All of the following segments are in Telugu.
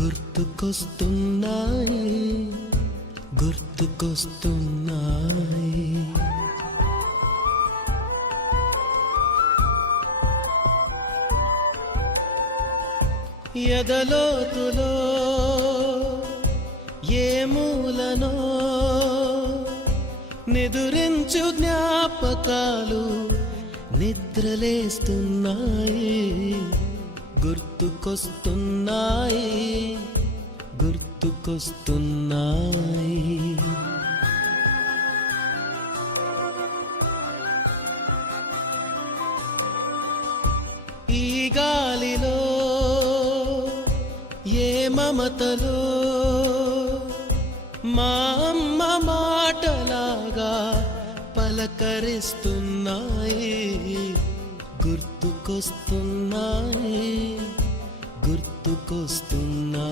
గుర్తుకొస్తున్నాయి గుర్తుకొస్తున్నాయి. ఎదలోతులో ఏ మూలనో నిదురించు జ్ఞాపకాలు నిద్రలేస్తున్నాయి. గుర్తుకొస్తున్నాయి గుర్తుకొస్తున్నాయి. ఈ గాలిలో ఏ మమతలో మా అమ్మ మాటలాగా పలకరిస్తున్నాయి. గుర్తుకొస్తున్నాయి గుర్తుకొస్తున్నాయి.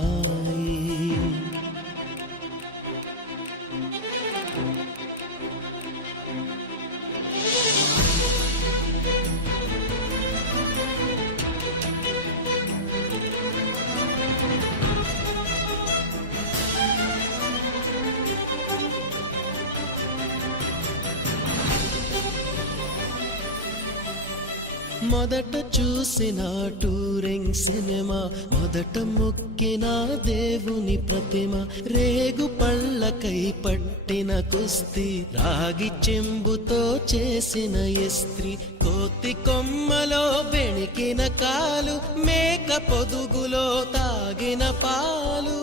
మొదట చూసిన టూరింగ్ సినిమా, మొదట మొక్కిన దేవుని ప్రతిమ, రేగు పళ్ళకై పట్టిన కుస్తీ, రాగి చెంబుతో చేసిన ఇస్త్రీ, కోతి కొమ్మలో బెణికిన కాలు, మేక పొదుగులో తాగిన పాలు,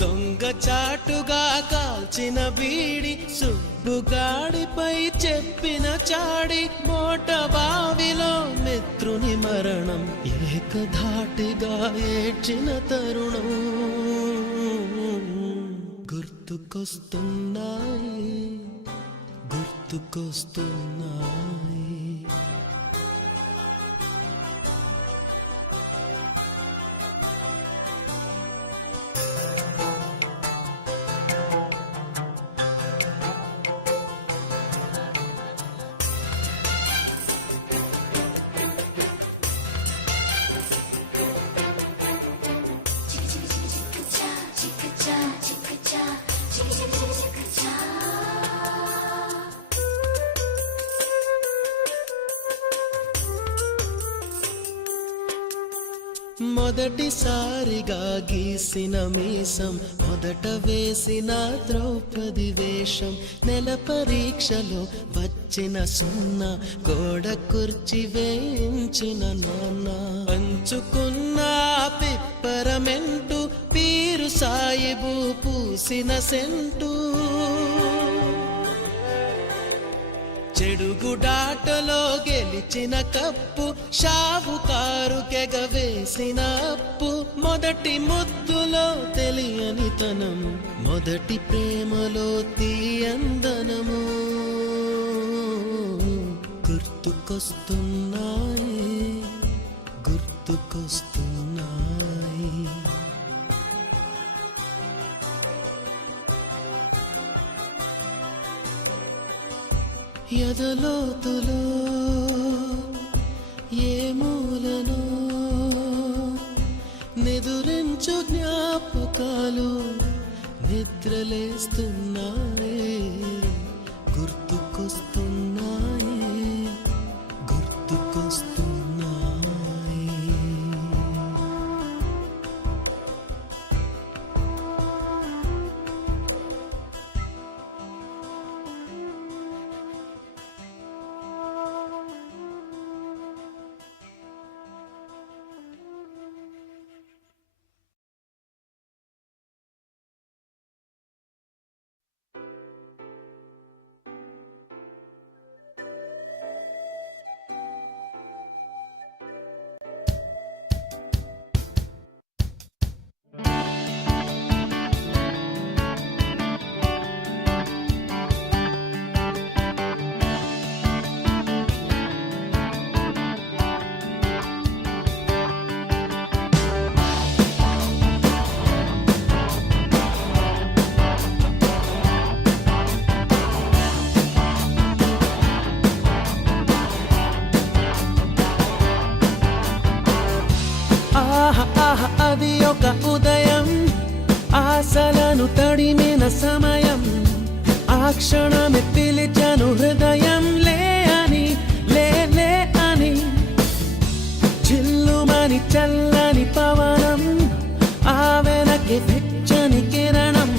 దొంగ చాటుగా కాల్చిన బీడి, సుబ్బుగాడిపై చెప్పిన చాడి, మోట బావిలో మిత్రుని మరణం, ఏకధాటిగా ఏడ్చిన తరుణం. గుర్తుకొస్తున్నాయి గుర్తుకొస్తున్నాయి. మొదటిసారిగా గీసిన మీసం, మొదట వేసిన ద్రౌపది వేషం, నెల పరీక్షలో వచ్చిన సున్నా, గోడ కుర్చీ వేయించిన నాన్న, పంచుకున్న పిప్పరమెంటు, పీరు సాయిబు పూసిన సెంటు, చెడుగుడాటలో గెలిచిన కప్పు, షావుకారు కెగవేసిన అప్పు, మొదటి ముద్దులో తెలియని తనం, మొదటి ప్రేమలో తీయందనము. గుర్తుకొస్తున్నాయి గుర్తుకొస్తున్నాయి. ఎదలోతులో ఏ మూలనో నిదురించు జ్ఞాపకాలు నిద్రలేస్తున్నాయి. గుర్తుకొస్తున్నాయి గుర్తుకొస్తున్నాయి. ఒక ఉదయం, ఆశలను తడిమిన సమయం, ఆ క్షణమే పిలిచాను హృదయం లే అని, లే లే అని. చిల్లుమని చల్లని పవనం, ఆ వెనకే వెచ్చని కిరణం,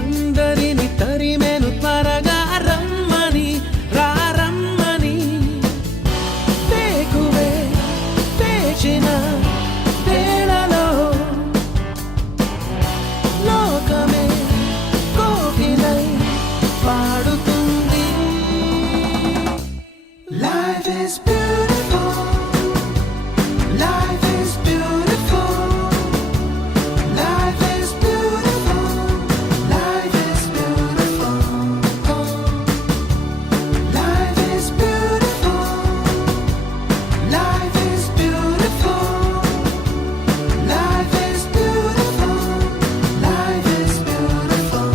అందరిని తరిమేను త్వరగా రమ్మని, రారమ్మని. వేకువే వేచిన వేళలో లోకమే కోకిలై పాడుతుంది. Life is beautiful, life is beautiful, life is beautiful, life is beautiful, life is beautiful, life is beautiful, life is beautiful, life is beautiful.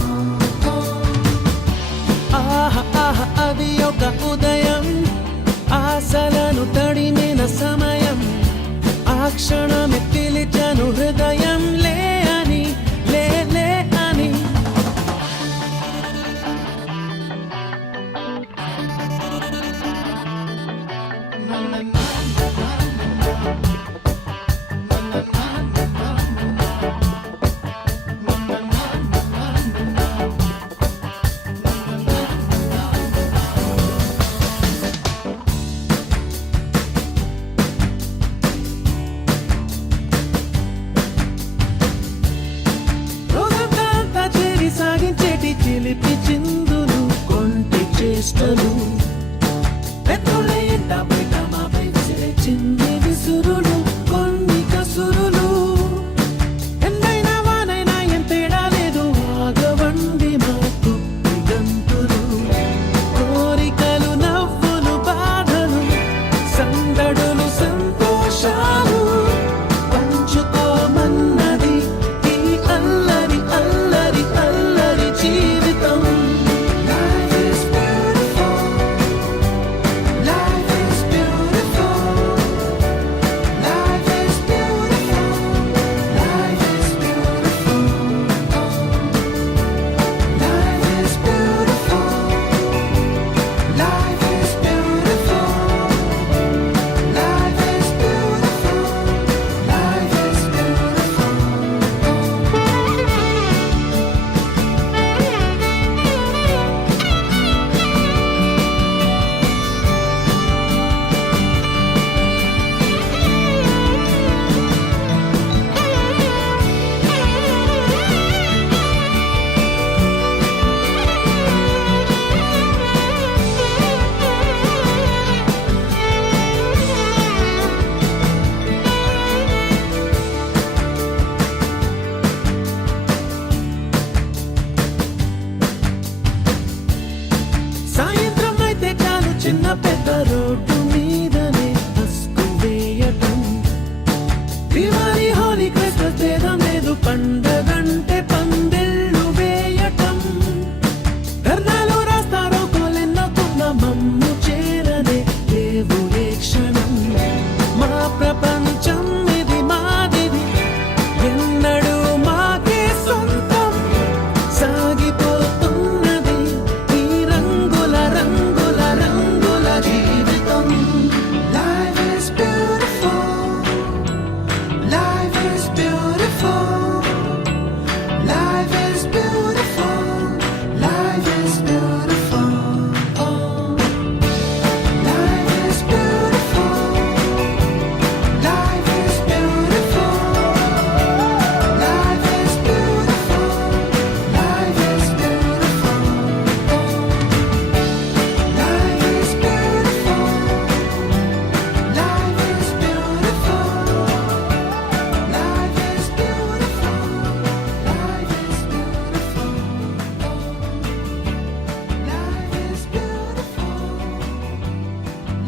ఆహా ఆహా అది ఒక ఉదయం, ఆశలను తడిమిన సమయం, ఆ క్షణమే పిలిచాను హృదయం లే అని, లే లే అని. రోజంతా చేరి సాగించేటి చిలిపి చిందులు, కొంటి చేష్టలు, పెద్దోళ్ళ ఎంట బయట మాపై విసిరే చిన్ని విసురులు.